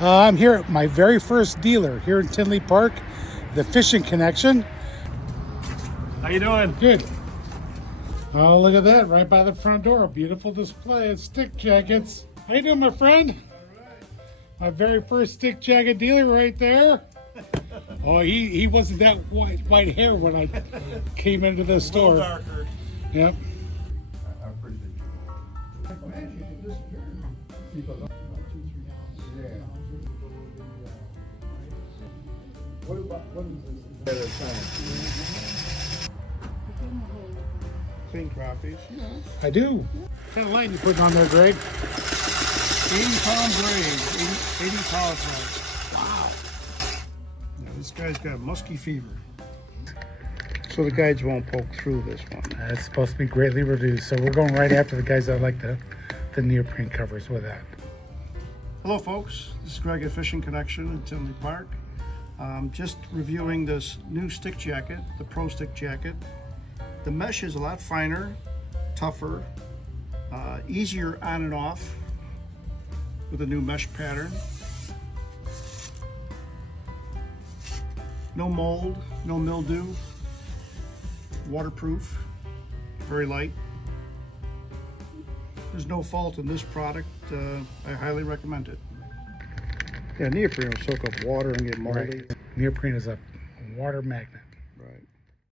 I'm here at my very first dealer here in Tinley Park, the Fishing Connection. How you doing? Good. Oh, look at that, right by the front door. A beautiful display of stick jackets. How you doing, my friend? All right. My very first stick jacket dealer right there. Oh, he wasn't that white hair when I came into the store. A little darker. Yep. Clean crawfish. I do. What kind of line you putting on there, Greg? 80-pound grade, 80 power pounds. Wow. Yeah, this guy's got musky fever. So the guides won't poke through this one. It's supposed to be greatly reduced, so we're going right after the guys that like the neoprene covers with that. Hello folks, this is Greg at Fishing Connection in Tinley Park. Just reviewing this new stick jacket, the Pro Stick Jacket. The mesh is a lot finer, tougher, easier on and off with a new mesh pattern. No mold, no mildew, waterproof, very light. There's no fault in this product. I highly recommend it. Yeah, neoprene will soak up water and get moldy. Right. Neoprene is a water magnet.